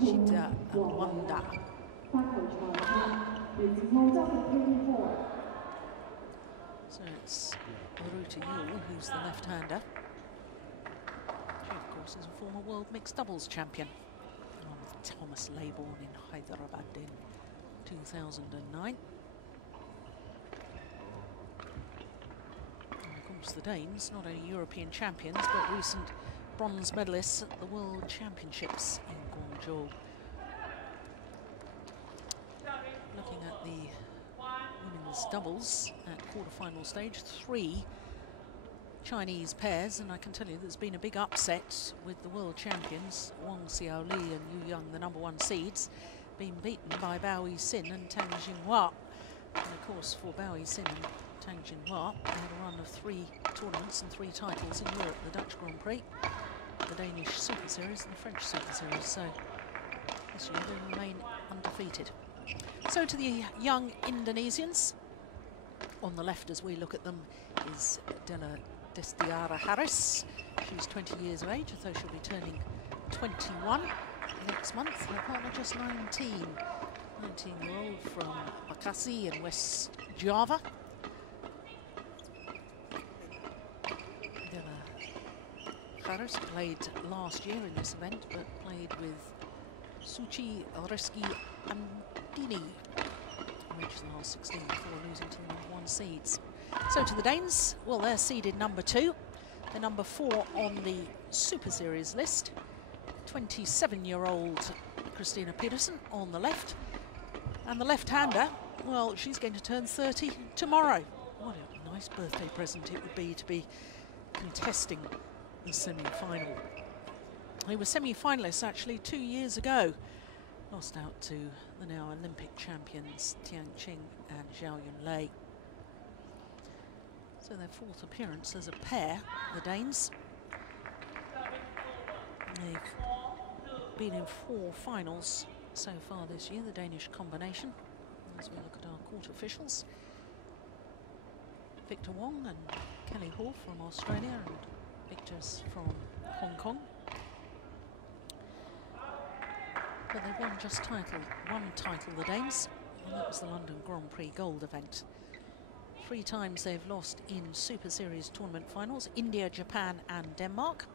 Shitta and Awanda. So it's Rytter Juhl, who's the left-hander. She, of course, is a former world mixed doubles champion, along with Thomas Laybourne in Hyderabad in 2009. And of course, the Danes, not only European champions, but recent bronze medalists at the World Championships in Guangzhou. Looking at the women's doubles at quarter-final stage, 3 Chinese pairs, and I can tell you there's been a big upset with the world champions, Wang Xiaoli and Yu Yang, the #1 seeds, being beaten by Bao Yixin and Tang Jinhua. And of course, for Bao Yixin and Tang Jinhua, they had a run of 3 tournaments and 3 titles in Europe: the Dutch Grand Prix, the Danish Super Series and the French Super Series. So this year they remain undefeated. So to the young Indonesians, on the left as we look at them is Della Destiara Harris. She's 20 years of age, although she'll be turning 21 next month. Her partner just 19. 19-year-old from Bekasi in West Java. Della Harris played last year in this event, but played with Suci Reski Andini, reached the last 16 before losing to the #1 seeds. So to the Danes, well, they're seeded #2. They're #4 on the Super Series list. 27-year-old Christinna Pedersen on the left. And the left-hander, well, she's going to turn 30 tomorrow. What a nice birthday present it would be to be contesting the semi-final. They were semi-finalists actually 2 years ago. Lost out to the now Olympic champions Tian Qing and Zhao Yunlei. So their 4th appearance as a pair, the Danes. They've been in 4 finals so far this year, the Danish combination. As we look at our court officials, Victor Wong and Kelly Hall from Australia, and Victor's from Hong Kong. But they've won just one title, the Danes, and that was the London Grand Prix Gold event. 3 times they've lost in Super Series tournament finals: India, Japan and Denmark.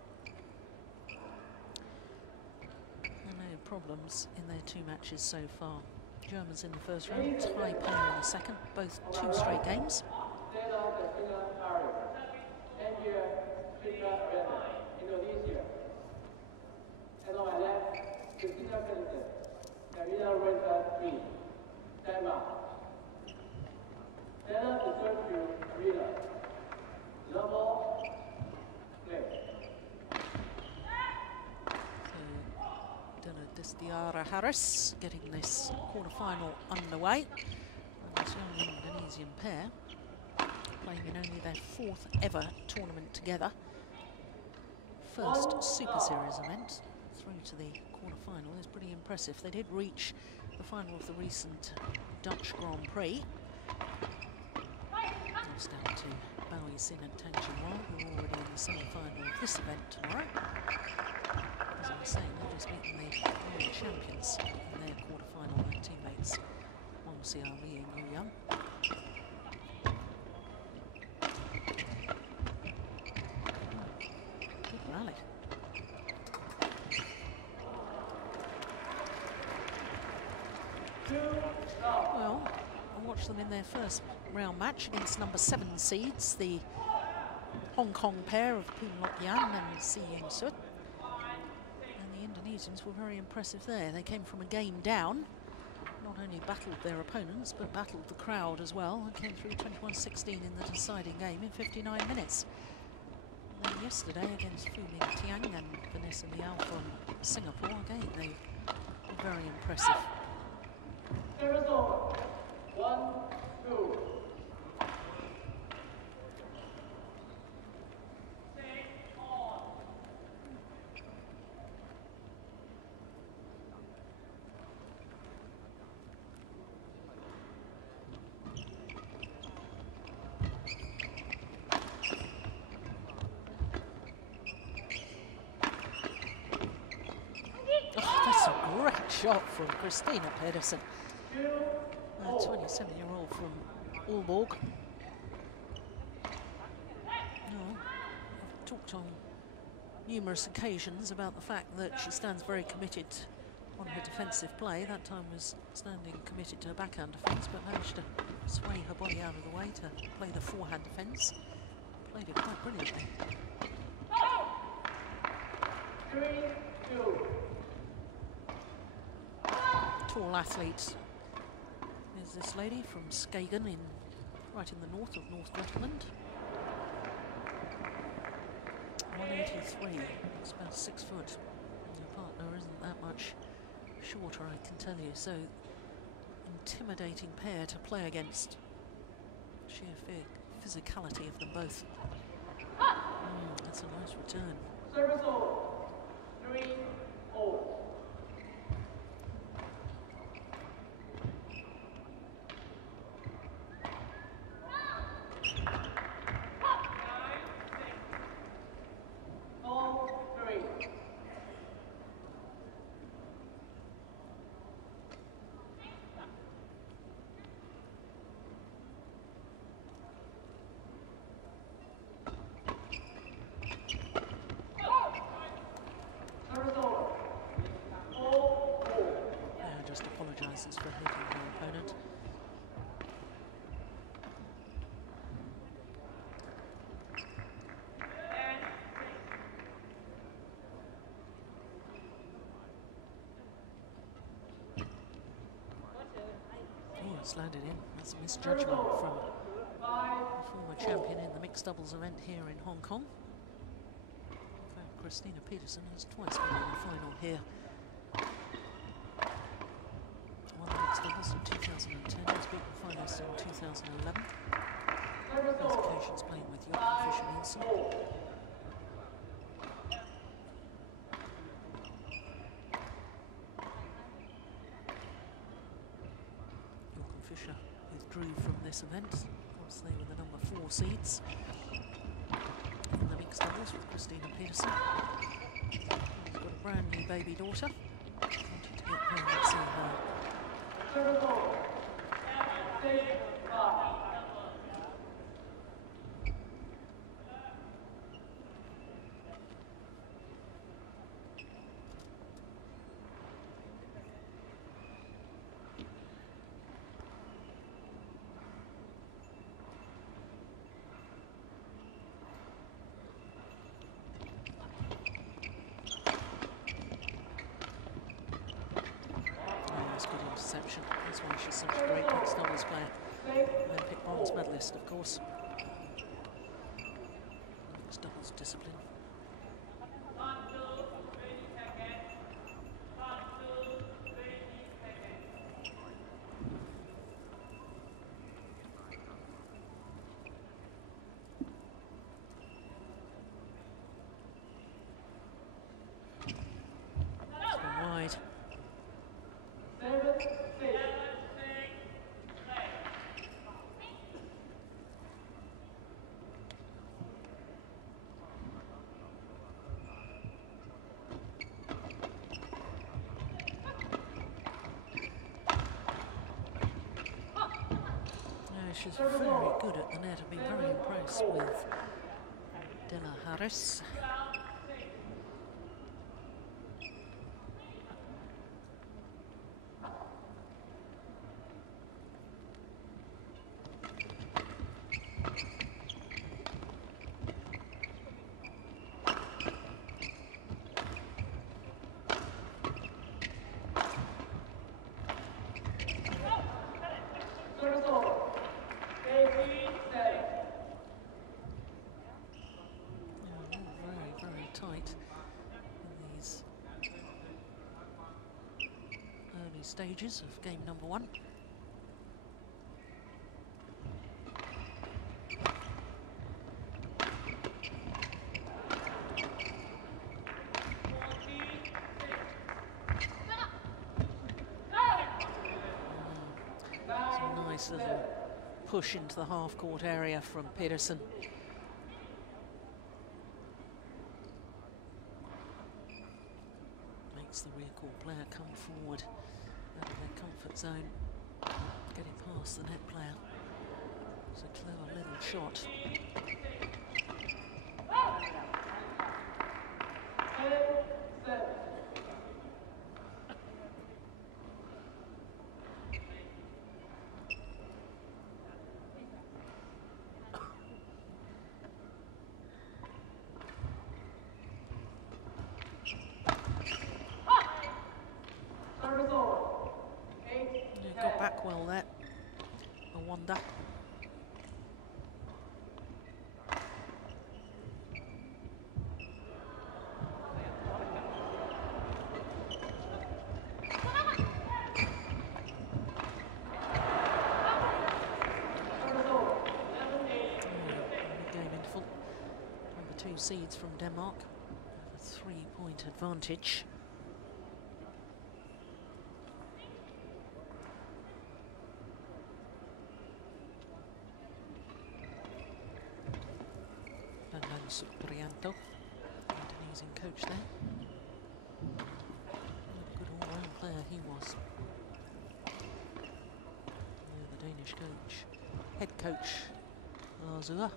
And no problems in their 2 matches so far. Germans in the first round, Taipei in the second, both 2 straight games. Destiara Harris getting this quarter-final underway. And this young Indonesian pair playing in only their 4th ever tournament together. First Super Series event through to the quarter-final is pretty impressive. They did reach the final of the recent Dutch Grand Prix. Lost out to Bao Yixin and Tang Jinhua, who are already in the semi-final of this event tomorrow. As I was saying, they've just beaten the world champions in their quarter-final, their teammates Wang Xiaoli and Yu Yang. Good rally. Well, I watched them in their first round match against #7 seeds, the Hong Kong pair of Poon Lok Yan and Si Ying Sut. And the Indonesians were very impressive there. They came from a game down, not only battled their opponents, but battled the crowd as well, and came through 21-16 in the deciding game in 59 minutes. And then yesterday against Fu Ming Tiang and Vanessa Liao from Singapore, again, they were very impressive. Service over. 1-2. shot from Christinna Pedersen, a 27-year-old from Aalborg. I've talked on numerous occasions about the fact that she stands very committed on her defensive play. That time was standing committed to her backhand defence, but managed to sway her body out of the way to play the forehand defence. Played it quite brilliantly. 3-2. Tall athlete is this lady from Skagen, right in the north of North Jutland. 183, it's about 6 foot. Your partner isn't that much shorter, I can tell you, so intimidating pair to play against. Sheer physicality of them both. That's a nice return. Service over. 3-0. Just apologises for hitting her opponent. Oh, it's landed in. That's a misjudgment from the former champion in the mixed doubles event here in Hong Kong. In fact, Christinna Pedersen has twice been in the final here. Doubles in 2010, was beaten finalist in 2011. Both occasions playing with Fisher-Nielsen. Fisher withdrew from this event. Of course, they were the number 4 seeds in the mixed doubles with Christinna Pedersen. She's got a brand new baby daughter. Wanted to get home and see her. That's why she's such a great mixed doubles player. Olympic bronze medalist, of course. Mixed doubles discipline. It's gone wide. She's very good at the net. I've been very impressed with Della Harris. Stages of game number 1. Some nice little push into the half-court area from Pedersen. Lets the rear court player come forward out of their comfort zone, getting past the net player. It's a clever little shot. Got back well there, Awanda. Game in full. Number 2 seeds from Denmark have a 3-point advantage. Indonesian coach there. Good all-round player he was. The Danish coach, head coach, Lazua.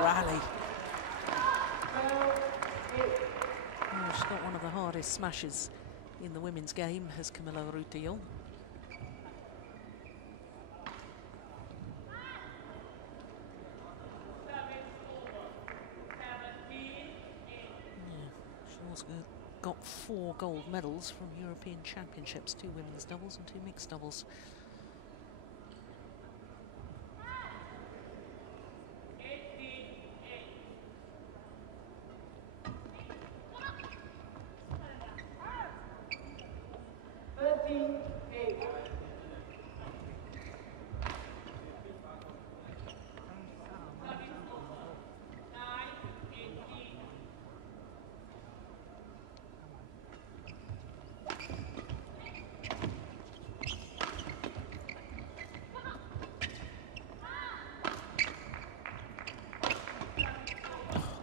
Rally. Oh, she's got one of the hardest smashes in the women's game, has Kamilla Rytter Juhl. She's also got 4 gold medals from European Championships, 2 women's doubles and 2 mixed doubles.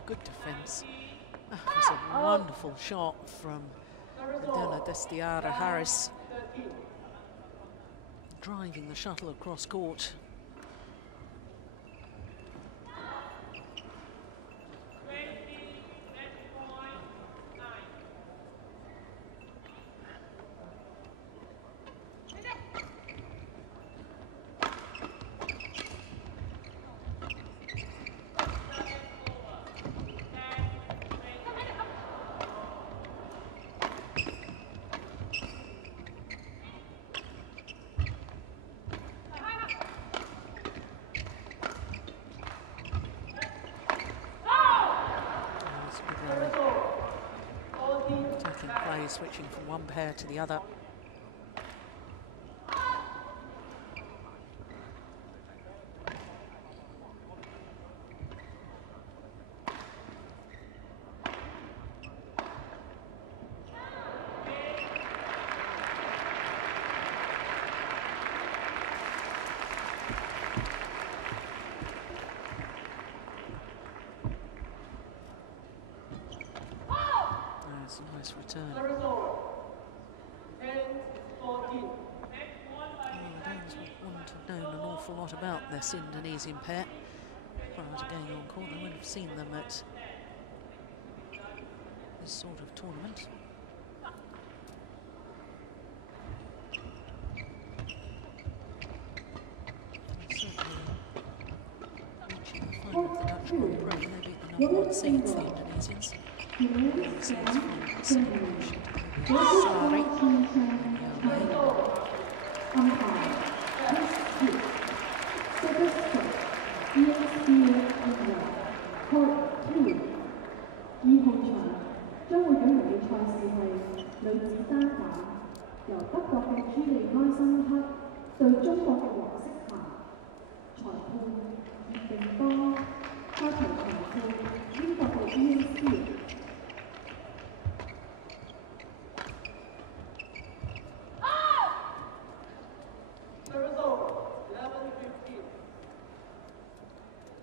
Good defence. That was a wonderful shot from Della, Destiara, Harris, driving the shuttle across court. Switching from one pair to the other. That's a nice return. The Danes would want to have known an awful lot about this Indonesian pair prior was a going on court, I would have seen them at this sort of tournament. Reaching the final of the Dutch Grand Prix, they beat the #1 seeds, the Indonesians.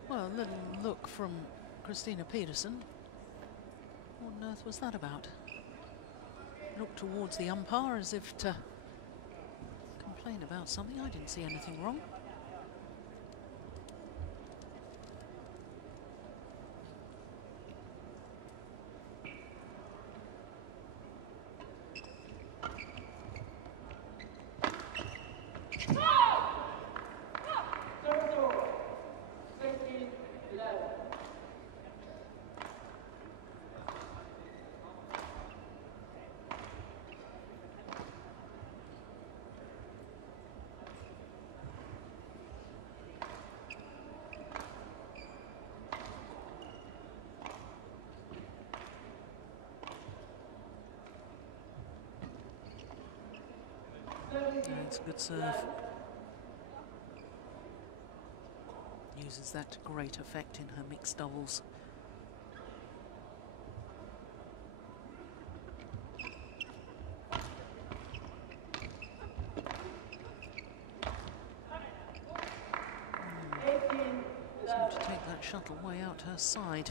Well, a little look from Christinna Pedersen. What on earth was that about? Looked towards the umpire as if to complain about something. I didn't see anything wrong. It's a good serve. Uses that to great effect in her mixed doubles. Seemed to take that shuttle way out her side.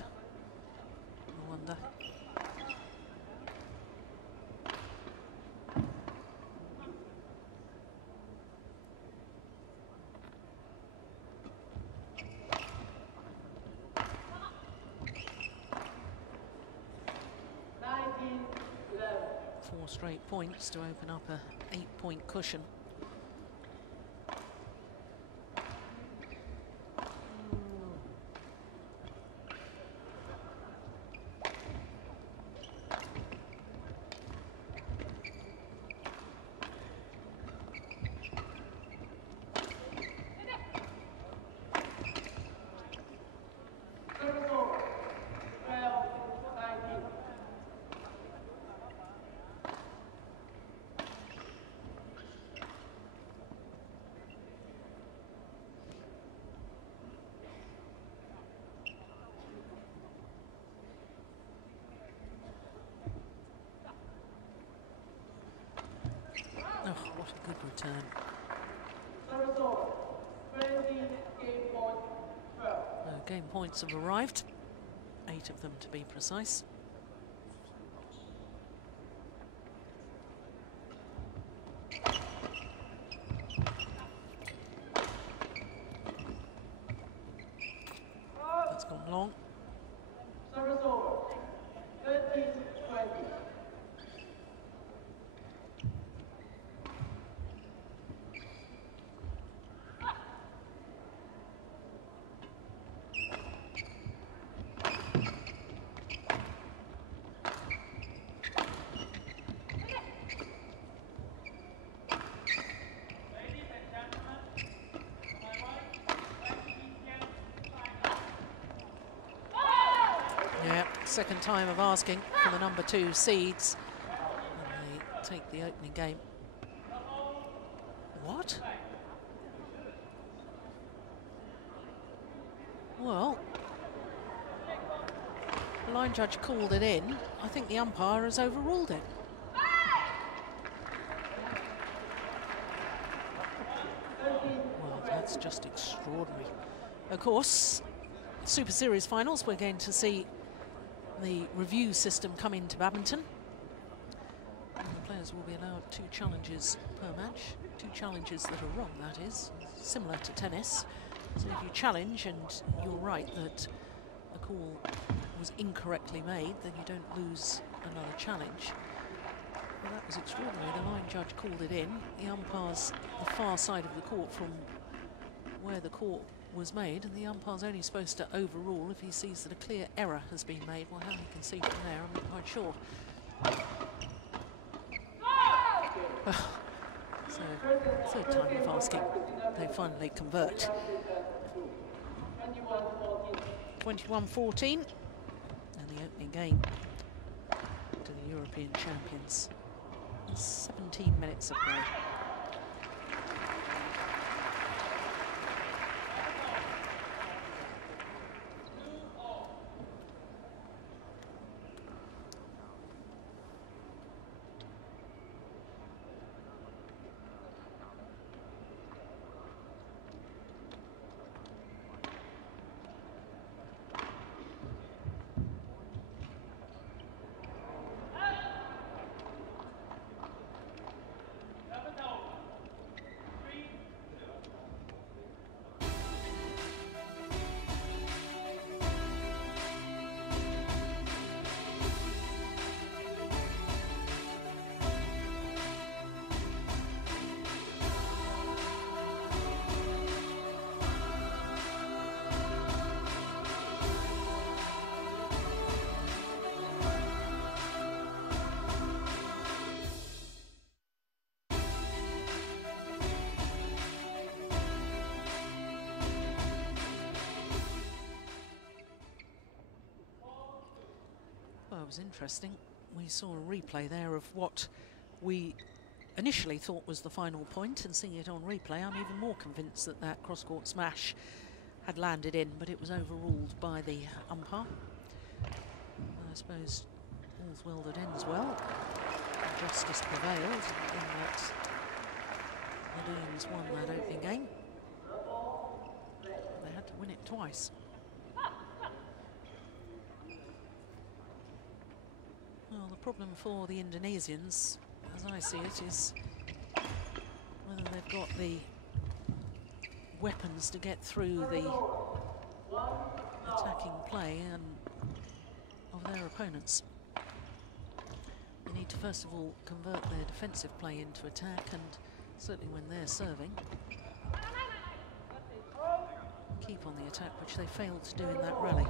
Awanda. Four straight points to open up a 8-point cushion. Oh, what a good return. Game points have arrived, 8 of them to be precise. That's gone long. Service over. 13-20. Second time of asking for the #2 seeds, and they take the opening game. What? Well, the line judge called it in. I think the umpire has overruled it. Well, that's just extraordinary. Of course, Super Series Finals, we're going to see the review system come into badminton. And the players will be allowed 2 challenges per match. 2 challenges that are wrong, that is, similar to tennis. So if you challenge and you're right that the call was incorrectly made, then you don't lose another challenge. Well, that was extraordinary. The line judge called it in. The umpire's the far side of the court from where the call was made, and the umpire's only supposed to overrule if he sees that a clear error has been made. Well, how you can see from there, I'm not quite sure. So, third time of asking, they finally convert. 21-14, and the opening game to the European champions. 17 minutes of play. Well, it was interesting. We saw a replay there of what we initially thought was the final point, and seeing it on replay, I'm even more convinced that that cross-court smash had landed in, but it was overruled by the umpire. I suppose all's well that ends well. Justice prevailed in that the Deans won that opening game. They had to win it twice. Well, the problem for the Indonesians, as I see it, is whether they've got the weapons to get through the attacking play and of their opponents. They need to first of all convert their defensive play into attack, and certainly when they're serving, keep on the attack, which they failed to do in that rally.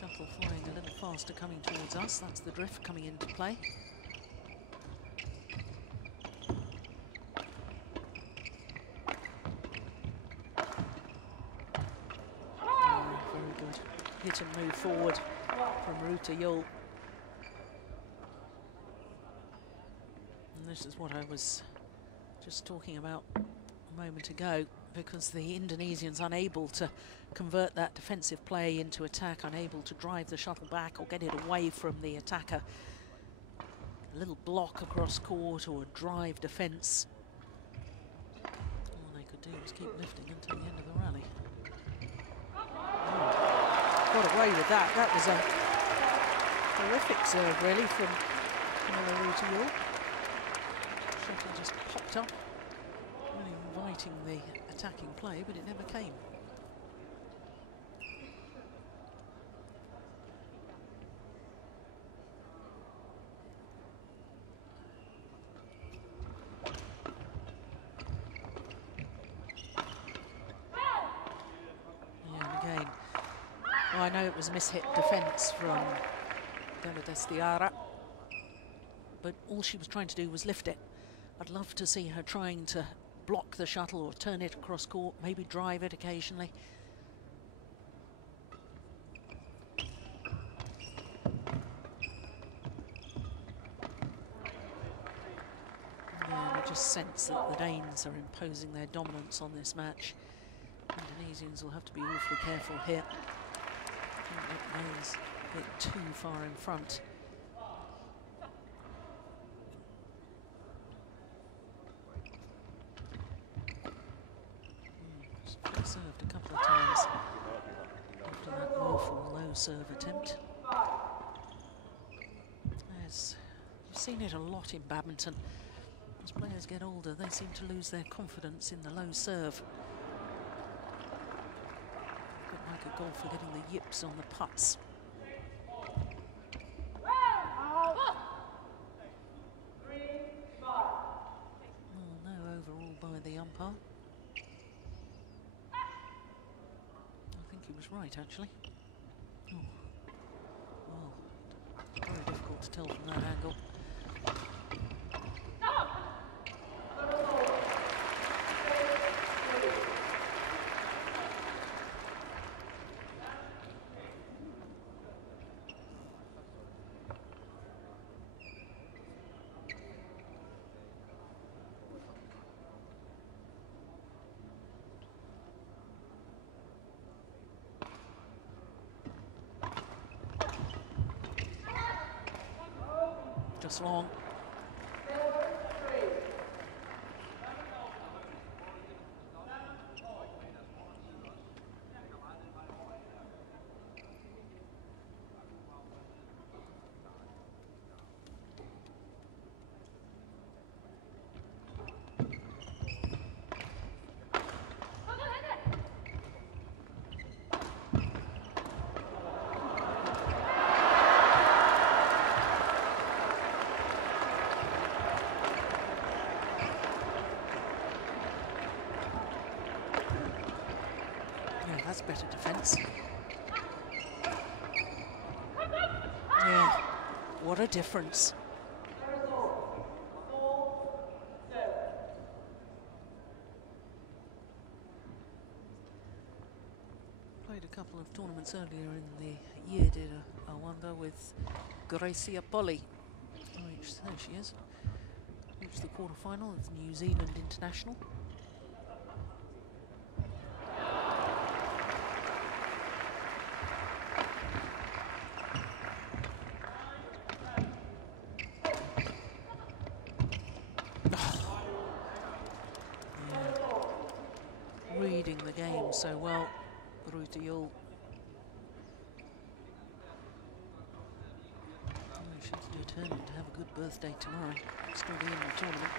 Shuttle flying a little faster coming towards us. That's the drift coming into play. Very good. Hit and move forward from Rytter Juhl. And this is what I was just talking about a moment ago, because the Indonesians unable to convert that defensive play into attack, unable to drive the shuttle back or get it away from the attacker. A little block across court or a drive defence. All they could do was keep lifting until the end of the rally. Oh, got away with that. That was a terrific serve, really, from Rytter Juhl. Shuttle just popped up, really inviting the attacking play, but it never came. I know it was a mishit defence from Della Destiara, but all she was trying to do was lift it. I'd love to see her trying to block the shuttle or turn it across court, maybe drive it occasionally. Yeah, I just sense that the Danes are imposing their dominance on this match. Indonesians will have to be awfully careful here. Danes a bit too far in front. Served a couple of times after that serve attempt. As you've seen it a lot in badminton. As players get older, they seem to lose their confidence in the low serve. A bit like a golfer getting the yips on the putts. Oh, no overall by the umpire. I think he was right, actually. Oh. Well, very difficult to tell from that angle. Just long. That's better defence. Yeah, what a difference. Played a couple of tournaments earlier in the year, did a Awanda with Gracia Polly. There she is. Reached the quarterfinal of the New Zealand International. Reading the game so well, Rytter Juhl. Oh, she's determined to have a good birthday tomorrow. Still be in the tournament.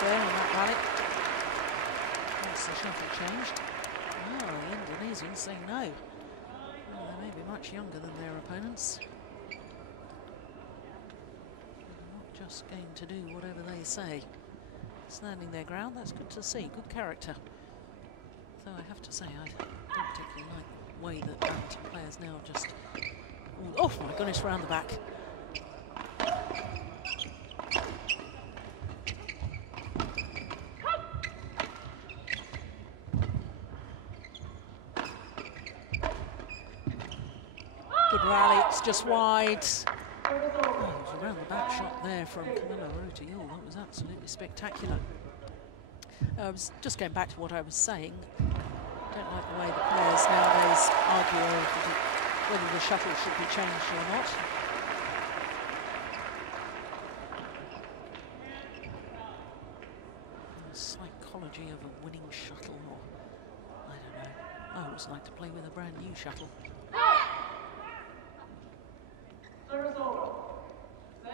There on that rally. Once the shuttle changed. Oh, the Indonesians say no. Well, they may be much younger than their opponents. They're not just going to do whatever they say. Standing their ground, that's good to see. Good character. Though I have to say, I don't particularly like the way that badminton players now just... Oh my goodness, round the back. Good rally, it's just wide. Oh, it was a round the back shot there from Kamilla Rytter Juhl. That was absolutely spectacular. I was just going back to what I was saying. I don't like the way the players nowadays argue over whether the shuttle should be changed or not. The psychology of a winning shuttle, or I don't know. I always like to play with a brand new shuttle. Service over. 7-9.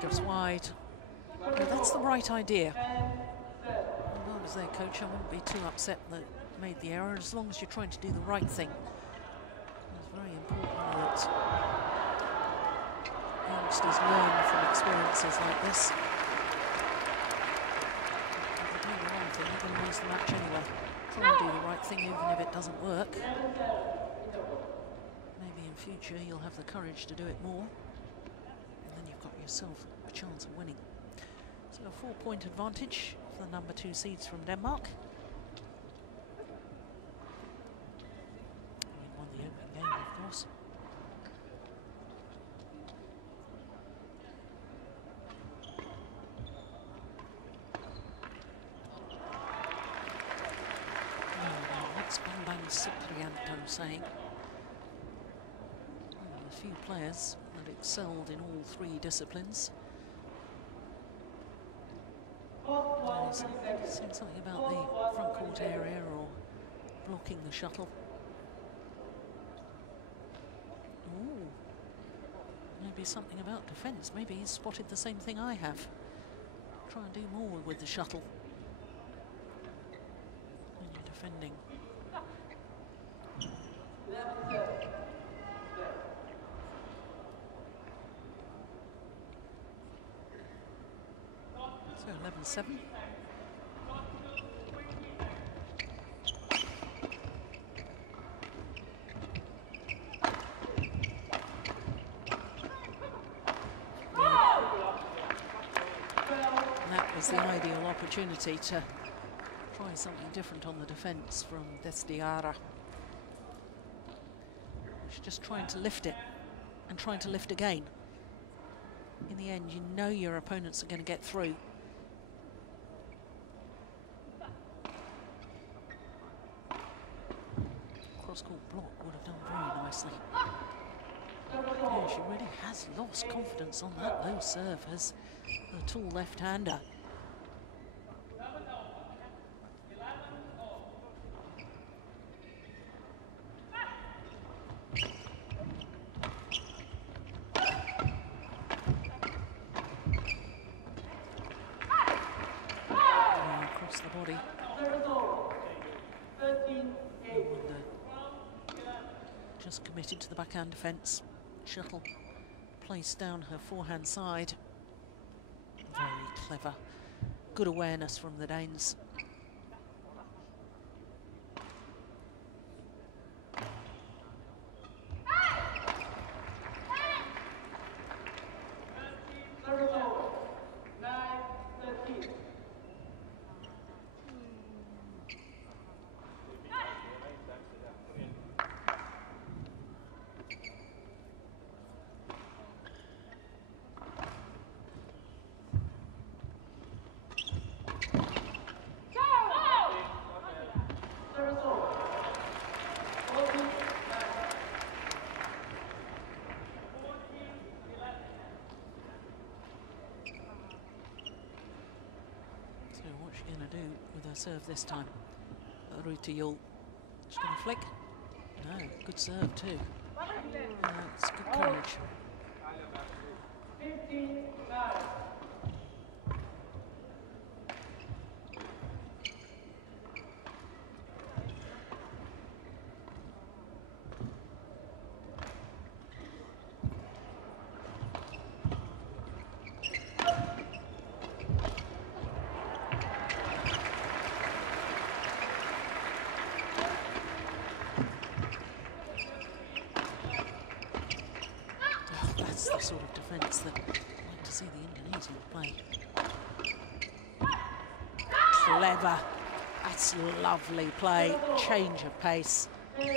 Just wide. No, that's the right idea. If I was their coach, I wouldn't be too upset that made the error, as long as you're trying to do the right thing. It's very important that youngsters learn from experiences like this. If you do the wrong thing, you're going to lose the match anyway. Try and do the right thing even if it doesn't work. Maybe in future you'll have the courage to do it more, and then you've got yourself a chance of winning. So a 4-point advantage for the number 2 seeds from Denmark. We won the opening game, of course. What's Bambang Ciprianto saying? A few players that excelled in all 3 disciplines. Saying something about the front court area or blocking the shuttle. Ooh, maybe something about defence. Maybe he's spotted the same thing I have. Try and do more with the shuttle when you're defending. So 11-7. That was the ideal opportunity to try something different on the defence from Destiara. She's just trying to lift it and trying to lift again. In the end, you know your opponents are going to get through. Cross-court block would have done very nicely. Yeah, she really has lost confidence on that low serve as the tall left-hander. Across the body. Awanda just committed to the backhand defence. Shuttle placed down her forehand side. Very clever. Good awareness from the Danes. With her serve this time. Rytter Juhl. She's going to flick. No, good serve too. It's good courage. 15-9. That's the sort of defence that I'd like to see the Indonesians play. Clever. That's lovely play. Change of pace. Throwing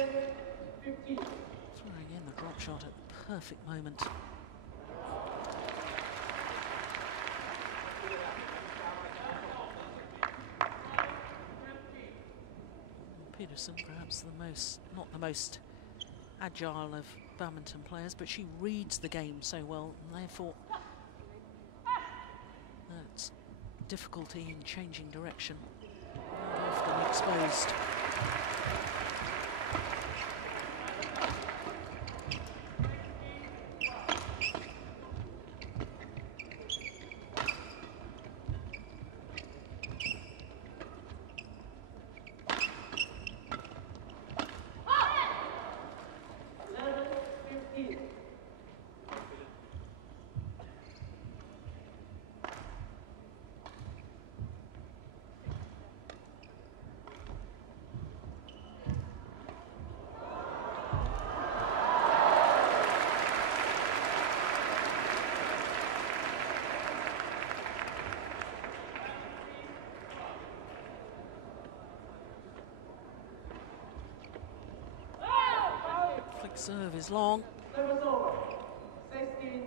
in the drop shot at the perfect moment. Pedersen, perhaps not the most agile of badminton players, but she reads the game so well, and therefore that's difficulty in changing direction, often exposed. Serve is long. Service over. 16-11.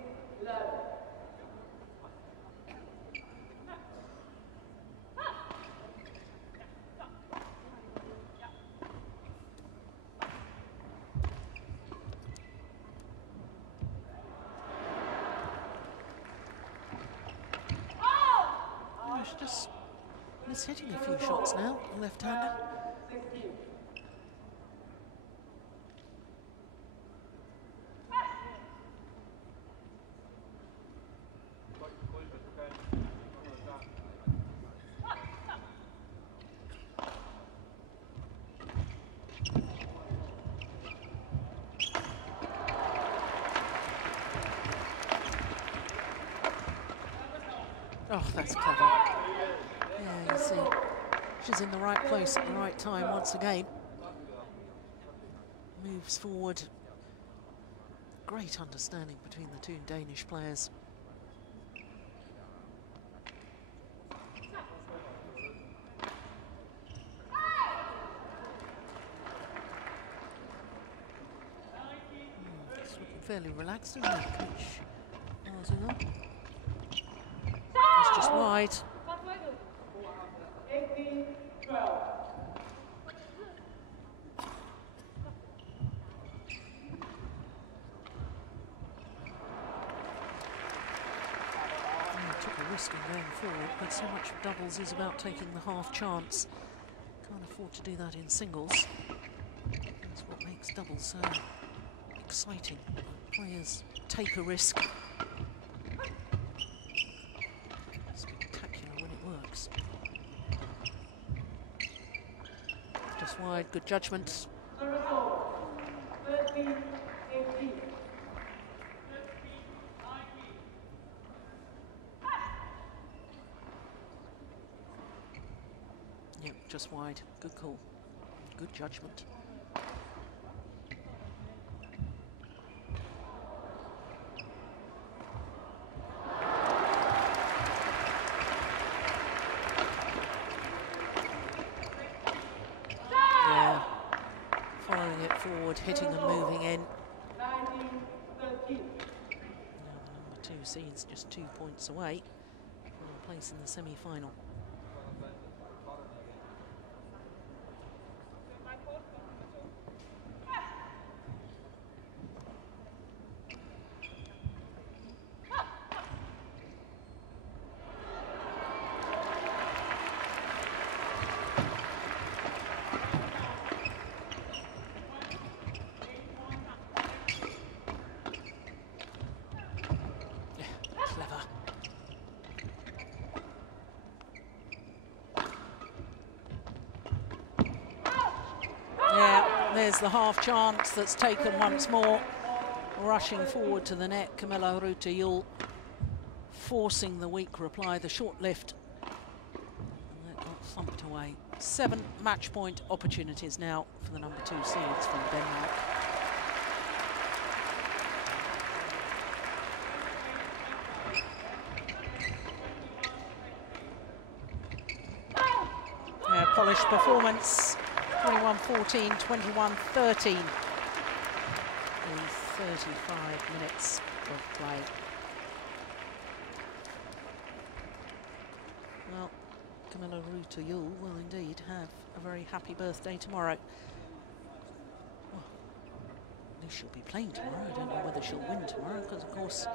She's just mishitting a few shots now, the left-hander. 16. Oh, that's clever. Yeah, you see, she's in the right place at the right time once again. Moves forward. Great understanding between the two Danish players. It's looking fairly relaxed, isn't it, Coach? It's just wide. 18-12. Took a risk in going forward, but so much of doubles is about taking the half chance. Can't afford to do that in singles. That's what makes doubles so exciting. Players take a risk. Spectacular when it works. Just wide, good judgment. Service over. 13-18. Yep, just wide. Good call. Good judgment. Yeah. Following it forward, hitting and moving in. 19-13. Now the number 2 seeds just 2 points away from a place in the semi-final. There's the half chance that's taken once more. Rushing forward to the net, Kamilla Rytter Juhl forcing the weak reply, the short lift. And that got thumped away. 7 match point opportunities now for the number 2 seeds from Denmark. Yeah, polished performance. 21-14, 21-13 in 35 minutes of play. Well, Kamilla Rytter Juhl will indeed have a very happy birthday tomorrow. Well, at least she'll be playing tomorrow. I don't know whether she'll win tomorrow because, of course,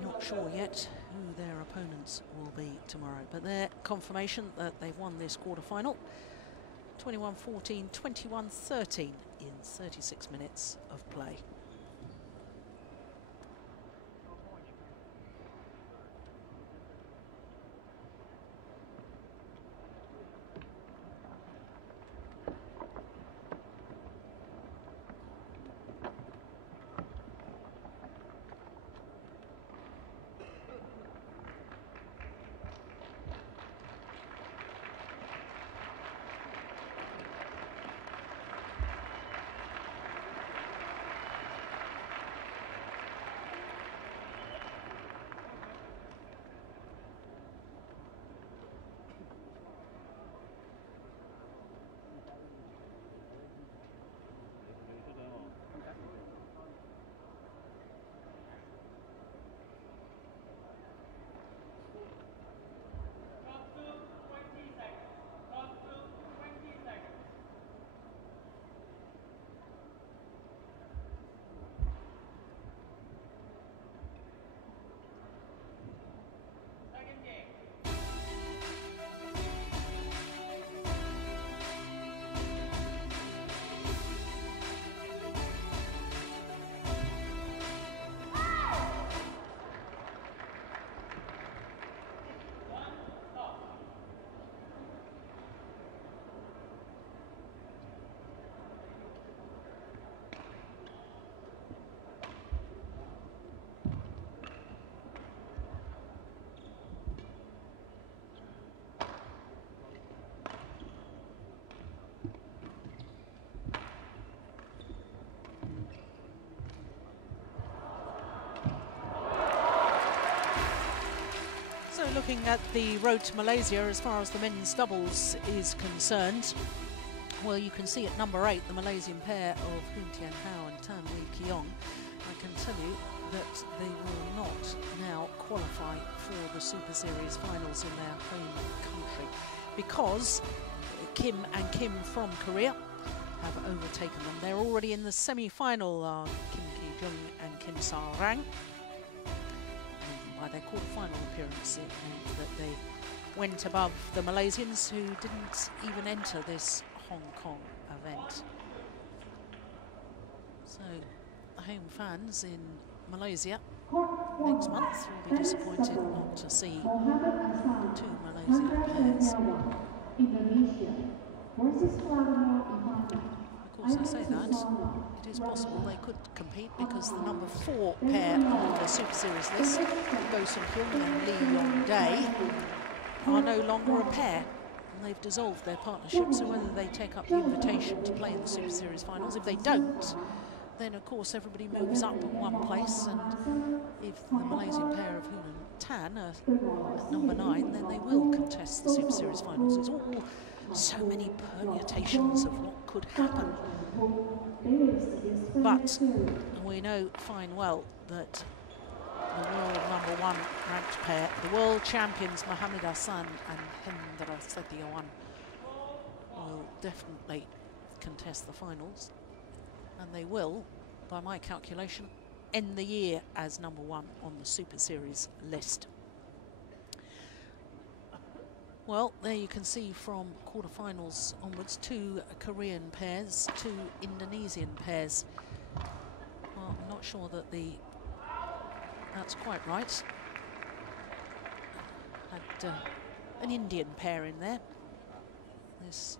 not sure yet who their opponents will be tomorrow, but their confirmation that they've won this quarterfinal. 21-14, 21-13 in 36 minutes of play. looking at the road to Malaysia as far as the men's doubles is concerned, well, you can see at number 8 the Malaysian pair of Hoon Tian Hao and Tan Wee Keong. I can tell you that they will not now qualify for the Super Series finals in their home country because Kim and Kim from Korea have overtaken them. They're already in the semi-final, Kim Ki-jung and Kim Sa-rang. And by their quarter-final appearance, it meant that they went above the Malaysians, who didn't even enter this Hong Kong event. So the home fans in Malaysia next month will be disappointed not to see 2 Malaysian pairs. Of course, I say that, it is possible they could compete because the number 4 pair on the Super Series list, Go Sung-kyung and Lee Yong-dae, are no longer a pair. And they've dissolved their partnership, so whether they take up the invitation to play in the Super Series finals, if they don't, then of course everybody moves up one place, and if the Malaysian pair of Hoon and Tan are at number 9, then they will contest the Super Series finals. It's all so many permutations of what could happen. But we know fine well that the world number 1 ranked pair, the world champions Mohamed Hassan and Hendra Setiawan, will definitely contest the finals, and they will, by my calculation, end the year as number 1 on the Super Series list. Well, there you can see from quarterfinals onwards, 2 Korean pairs, 2 Indonesian pairs. Well, I'm not sure that that's quite right. Had an Indian pair in there. This